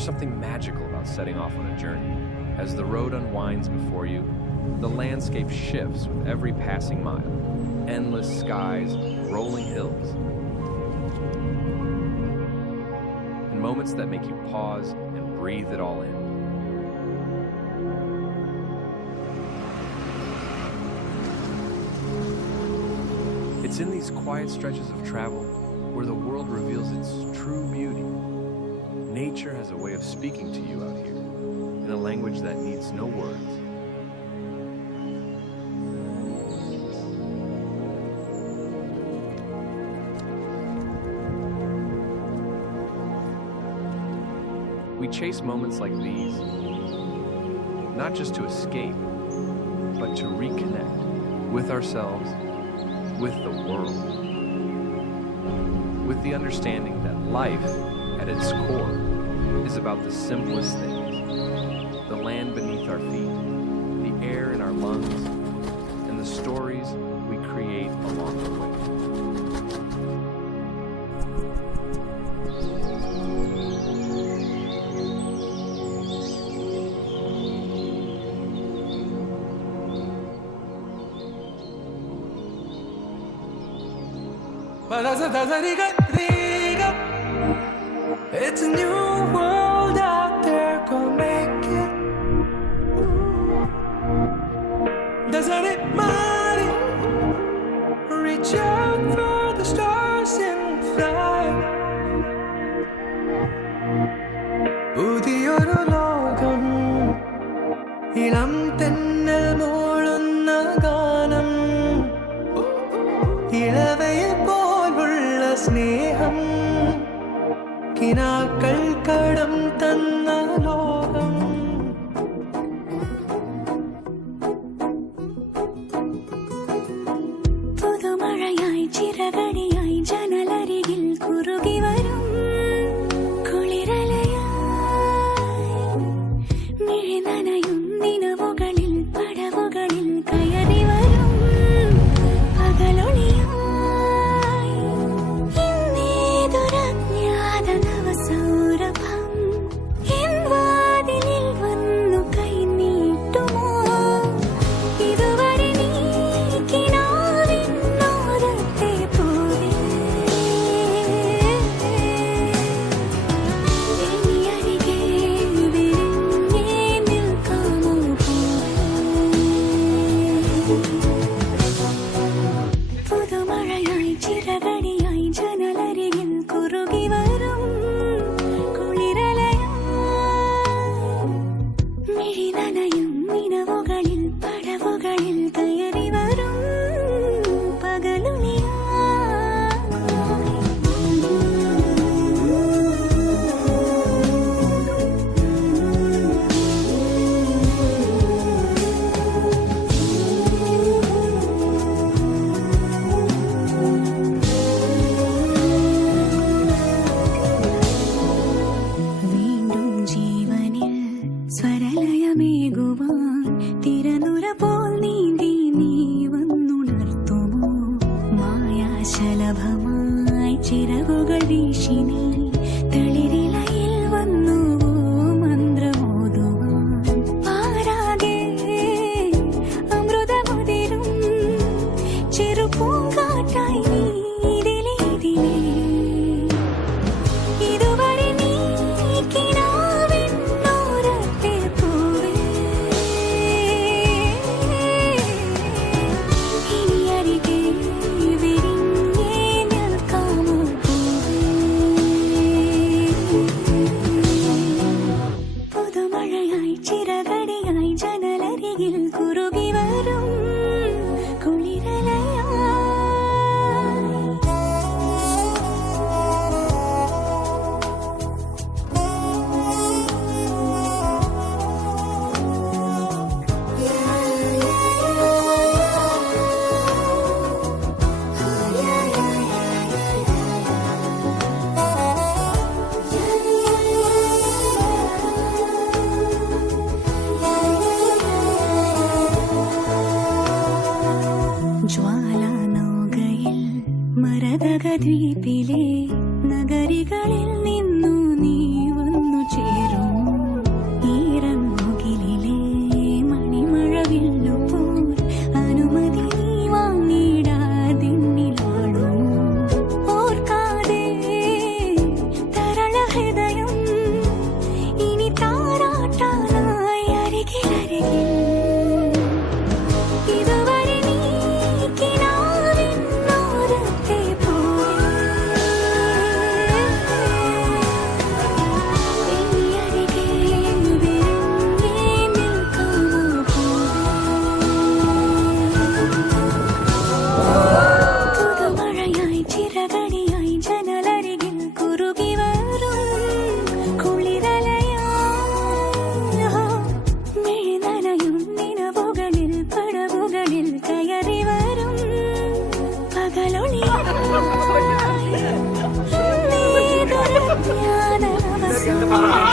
There's something magical about setting off on a journey. As the road unwinds before you, the landscape shifts with every passing mile. Endless skies, rolling hills, and moments that make you pause and breathe it all in. It's in these quiet stretches of travel where the world reveals its true beauty. Nature has a way of speaking to you out here in a language that needs no words. We chase moments like these, not just to escape, but to reconnect with ourselves, with the world, with the understanding that life, at its core, is about the simplest things: the land beneath our feet, the air in our lungs, and the stories we create along the way. It's a new world out there, go make it. Doesn't it matter? Reach out for the stars and fly. പുതിയൊരു ലോകം, ഇളം തെന്നൽ മൂളുന്ന ഗാനം, ഇളവയിൽ പോലുള്ള സ്നേഹം, കിനാക്കൾ കടം തന്ന ലോകം. പുതുമഴയായി ചിറകടിയായി ജനലരികിൽ കുറുകി വരും കുളിരലയായി മിഴി നനയും നിലവുകളിൽ പടവുകളിൽ കയറി വരും പകലൊളിയായി ഇന്നേതൊരജ്ഞാത നവസൗരഭം എൻ വാതിലിൽ വന്നു കൈ നീട്ടുമോ? ഇതുവരെ നീ കിനാവിനോരത്തെ പോലെ ഇനി അരികെ വിരിഞ്ഞേ നിൽക്കാമോ പുതുമഴയായി ചിറകടിയായി ജനലരികിൽ കുറുകി വരും കുളിരലയായി മിഴി നനയും നിലവുകളിൽ പടവുകളിൽ കയറി വരും പകലുളിയായി വീണ്ടും ജീവനിൽ സ്വരലയമേകുവാൻ തിരനുര പോൽ നീന്തി നീ വന്നുണർത്തുമോ? മായാശലഭമായി ചിറകുകൾ വീശി നീ തളിരിലയിൽ വന്നുവോ മന്ത്രമോതുവാൻ? പാരാകെ അമൃതമുതിരും ചെറുപൂങ്കാറ്റായി നീ ഇതിലേ ഇതുവരെ നീ കിനാവിനോരത്തെ പോലെ ഇനി അരികെ വിരിഞ്ഞേ നിൽക്കാമോ പുതുമഴയായി ചിറകടിയായി ജനലരികിൽ കുറുകി വരും കുളിരലയായി ജ്വാലാനൗകയിൽ മരതകദ്വീപിലെ നഗരികളിൽ നിന്നു നീ വന്നു ചേരും പറ